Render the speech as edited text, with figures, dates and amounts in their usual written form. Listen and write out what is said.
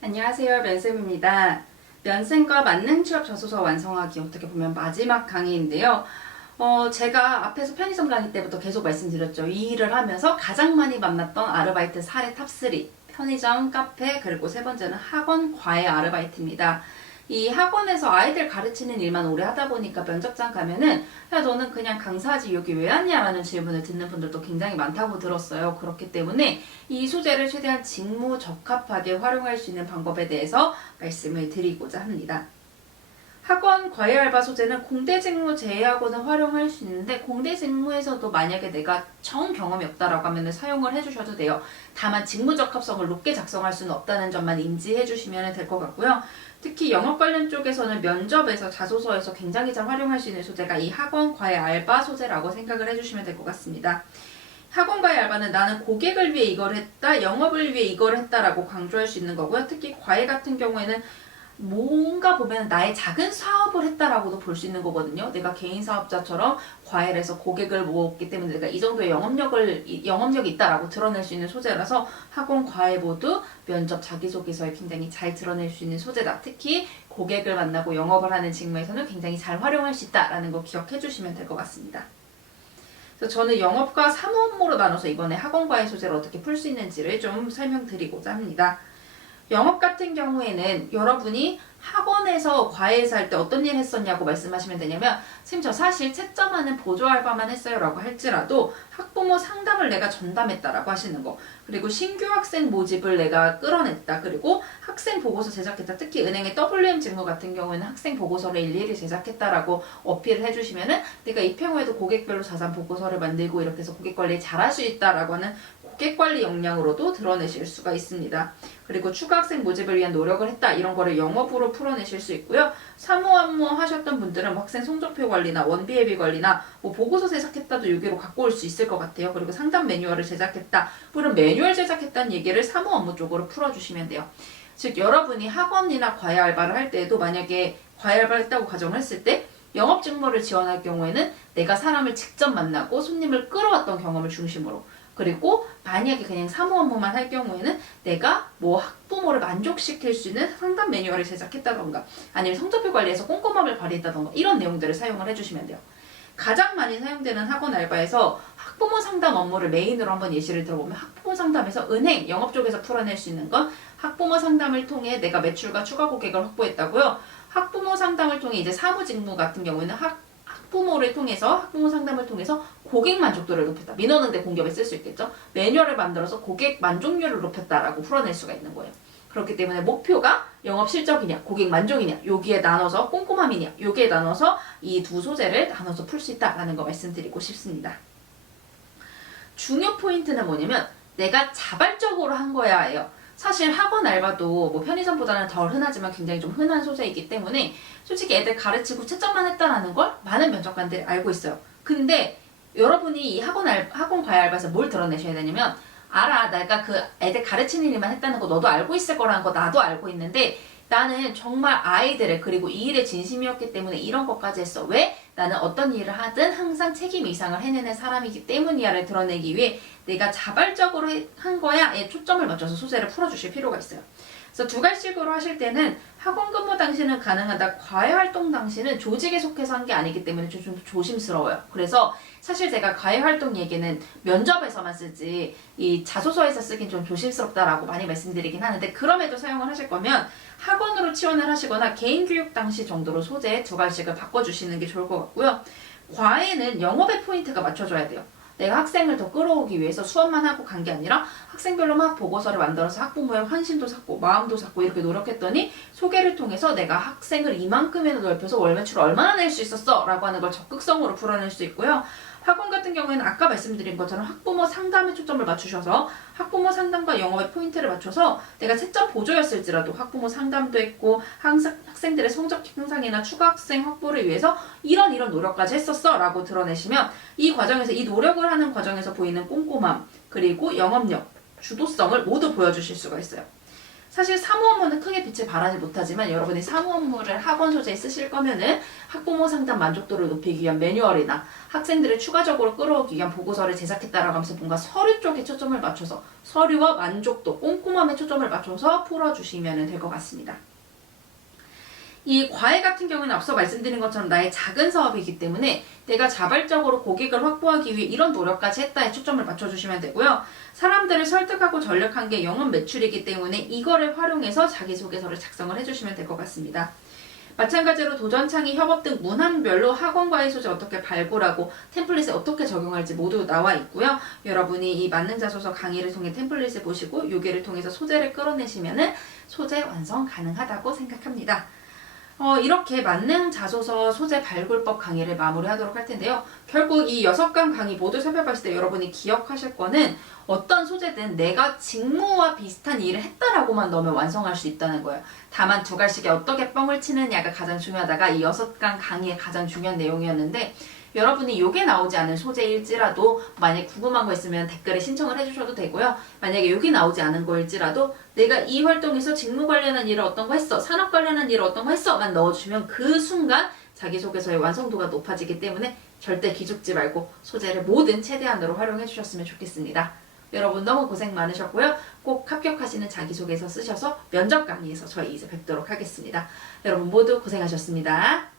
안녕하세요. 면쌤입니다. 면쌤과 만능 취업 자소서 완성하기 어떻게 보면 마지막 강의인데요. 제가 앞에서 편의점 강의 때부터 계속 말씀드렸죠. 이 일을 하면서 가장 많이 만났던 아르바이트 사례 탑3. 편의점, 카페, 그리고 세 번째는 학원, 과외 아르바이트입니다. 이 학원에서 아이들 가르치는 일만 오래 하다 보니까 면접장 가면은 야 너는 그냥 강사지 여기 왜 왔냐라는 질문을 듣는 분들도 굉장히 많다고 들었어요. 그렇기 때문에 이 소재를 최대한 직무 적합하게 활용할 수 있는 방법에 대해서 말씀을 드리고자 합니다. 학원 과외 알바 소재는 공대 직무 제외하고는 활용할 수 있는데 공대 직무에서도 만약에 내가 정 경험이 없다라고 하면 사용을 해주셔도 돼요. 다만 직무 적합성을 높게 작성할 수는 없다는 점만 인지해 주시면 될 것 같고요. 특히 영업 관련 쪽에서는 면접에서 자소서에서 굉장히 잘 활용할 수 있는 소재가 이 학원 과외 알바 소재라고 생각을 해주시면 될 것 같습니다. 학원 과외 알바는 나는 고객을 위해 이걸 했다, 영업을 위해 이걸 했다라고 강조할 수 있는 거고요. 특히 과외 같은 경우에는 뭔가 보면 나의 작은 사업을 했다라고도 볼 수 있는 거거든요. 내가 개인 사업자처럼 과외를 해서 고객을 모았기 때문에 내가 이 정도의 영업력이 있다라고 드러낼 수 있는 소재라서 학원 과외 모두 면접 자기소개서에 굉장히 잘 드러낼 수 있는 소재다. 특히 고객을 만나고 영업을 하는 직무에서는 굉장히 잘 활용할 수 있다라는 거 기억해 주시면 될 것 같습니다. 그래서 저는 영업과 사무 업무로 나눠서 이번에 학원 과외 소재를 어떻게 풀 수 있는지를 좀 설명드리고자 합니다. 영업 같은 경우에는 여러분이 학원에서 과외에서 할 때 어떤 일 했었냐고 말씀하시면 되냐면 선생님 저 사실 채점하는 보조 알바만 했어요 라고 할지라도 학부모 상담을 내가 전담했다라고 하시는 거, 그리고 신규 학생 모집을 내가 끌어냈다, 그리고 학생 보고서 제작했다. 특히 은행의 WM 직무 같은 경우에는 학생 보고서를 일일이 제작했다라고 어필을 해주시면은 내가 입행 후에도 고객별로 자산 보고서를 만들고 이렇게 해서 고객 관리 잘할 수 있다라고 하는 고객관리 역량으로도 드러내실 수가 있습니다. 그리고 추가 학생 모집을 위한 노력을 했다, 이런 거를 영업으로 풀어내실 수 있고요. 사무 업무 하셨던 분들은 학생 성적표 관리나 원비예비 관리나 뭐 보고서 제작했다도 여기로 갖고 올 수 있을 것 같아요. 그리고 상담 매뉴얼을 제작했다, 물론 매뉴얼 제작했다는 얘기를 사무 업무 쪽으로 풀어주시면 돼요. 즉 여러분이 학원이나 과외 알바를 할 때에도 만약에 과외 알바를 했다고 가정을 했을 때 영업 직무를 지원할 경우에는 내가 사람을 직접 만나고 손님을 끌어왔던 경험을 중심으로, 그리고 만약에 그냥 사무 업무만 할 경우에는 내가 뭐 학부모를 만족시킬 수 있는 상담 매뉴얼을 제작했다던가 아니면 성적표 관리에서 꼼꼼함을 발휘했다던가 이런 내용들을 사용을 해주시면 돼요. 가장 많이 사용되는 학원 알바에서 학부모 상담 업무를 메인으로 한번 예시를 들어보면 학부모 상담에서 은행, 영업 쪽에서 풀어낼 수 있는 건 학부모 상담을 통해 내가 매출과 추가 고객을 확보했다고요. 학부모 상담을 통해 이제 사무 직무 같은 경우에는 학부모 상담을 통해서 고객 만족도를 높였다. 민원응대 공격에 쓸 수 있겠죠. 매뉴얼을 만들어서 고객 만족률을 높였다라고 풀어낼 수가 있는 거예요. 그렇기 때문에 목표가 영업 실적이냐, 고객 만족이냐, 여기에 나눠서 꼼꼼함이냐, 여기에 나눠서 이 두 소재를 나눠서 풀 수 있다라는 거 말씀드리고 싶습니다. 중요 포인트는 뭐냐면 내가 자발적으로 한 거야예요. 사실 학원 알바도 뭐 편의점보다는 덜 흔하지만 굉장히 좀 흔한 소재이기 때문에 솔직히 애들 가르치고 채점만 했다라는 걸 많은 면접관들이 알고 있어요. 근데 여러분이 이 학원 과외 알바에서 뭘 드러내셔야 되냐면, 알아, 내가 그 애들 가르치는 일만 했다는 거 너도 알고 있을 거라는 거 나도 알고 있는데 나는 정말 아이들의 그리고 이 일에 진심이었기 때문에 이런 것까지 했어. 왜? 나는 어떤 일을 하든 항상 책임 이상을 해내는 사람이기 때문이야를 드러내기 위해 내가 자발적으로 한 거야에 초점을 맞춰서 소재를 풀어주실 필요가 있어요. 그래서 두 가지식으로 하실 때는 학원 근무 당시는 가능하다, 과외 활동 당시는 조직에 속해서 한 게 아니기 때문에 좀 조심스러워요. 그래서 사실 제가 과외 활동 얘기는 면접에서만 쓰지 이 자소서에서 쓰긴 좀 조심스럽다라고 많이 말씀드리긴 하는데, 그럼에도 사용을 하실 거면 학원으로 지원을 하시거나 개인 교육 당시 정도로 소재 두 가지씩을 바꿔주시는 게 좋을 것 같고요. 과외는 영업의 포인트가 맞춰져야 돼요. 내가 학생을 더 끌어오기 위해서 수업만 하고 간 게 아니라 학생별로 막 보고서를 만들어서 학부모의 환심도 샀고 마음도 샀고 이렇게 노력했더니 소개를 통해서 내가 학생을 이만큼이나 넓혀서 월 매출 얼마나 낼 수 있었어 라고 하는 걸 적극성으로 풀어낼 수 있고요. 학원 같은 경우에는 아까 말씀드린 것처럼 학부모 상담에 초점을 맞추셔서 학부모 상담과 영업의 포인트를 맞춰서 내가 채점 보조였을지라도 학부모 상담도 했고 학생들의 성적 향상이나 추가 학생 확보를 위해서 이런 노력까지 했었어 라고 드러내시면 이 과정에서, 이 노력을 하는 과정에서 보이는 꼼꼼함 그리고 영업력, 주도성을 모두 보여주실 수가 있어요. 사실 사무 업무는 크게 빛을 발하지 못하지만 여러분이 사무 업무를 학원 소재에 쓰실 거면은 학부모 상담 만족도를 높이기 위한 매뉴얼이나 학생들을 추가적으로 끌어오기 위한 보고서를 제작했다라고 하면서 뭔가 서류 쪽에 초점을 맞춰서 서류와 만족도, 꼼꼼함에 초점을 맞춰서 풀어주시면 될 것 같습니다. 이 과외 같은 경우는 앞서 말씀드린 것처럼 나의 작은 사업이기 때문에 내가 자발적으로 고객을 확보하기 위해 이런 노력까지 했다에 초점을 맞춰주시면 되고요. 사람들을 설득하고 전략한 게 영업 매출이기 때문에 이거를 활용해서 자기소개서를 작성을 해주시면 될 것 같습니다. 마찬가지로 도전창의 협업 등 문항별로 학원과의 소재 어떻게 발굴하고 템플릿에 어떻게 적용할지 모두 나와 있고요. 여러분이 이 만능 자소서 강의를 통해 템플릿을 보시고 요기를 통해서 소재를 끌어내시면 소재 완성 가능하다고 생각합니다. 이렇게 만능 자소서 소재 발굴법 강의를 마무리하도록 할 텐데요. 결국 이 6강 강의 모두 살펴봤을 때 여러분이 기억하실 거는 어떤 소재든 내가 직무와 비슷한 일을 했다라고만 넣으면 완성할 수 있다는 거예요. 다만 두 갈씩에 어떻게 뻥을 치느냐가 가장 중요하다가 이 6강 강의의 가장 중요한 내용이었는데 여러분이 요게 나오지 않은 소재일지라도 만약 궁금한 거 있으면 댓글에 신청을 해주셔도 되고요. 만약에 요게 나오지 않은 거일지라도 내가 이 활동에서 직무 관련한 일을 어떤 거 했어, 산업 관련한 일을 어떤 거 했어 만 넣어주면 그 순간 자기소개서의 완성도가 높아지기 때문에 절대 기죽지 말고 소재를 뭐든 최대한으로 활용해 주셨으면 좋겠습니다. 여러분 너무 고생 많으셨고요. 꼭 합격하시는 자기소개서 쓰셔서 면접 강의에서 저희 이제 뵙도록 하겠습니다. 여러분 모두 고생하셨습니다.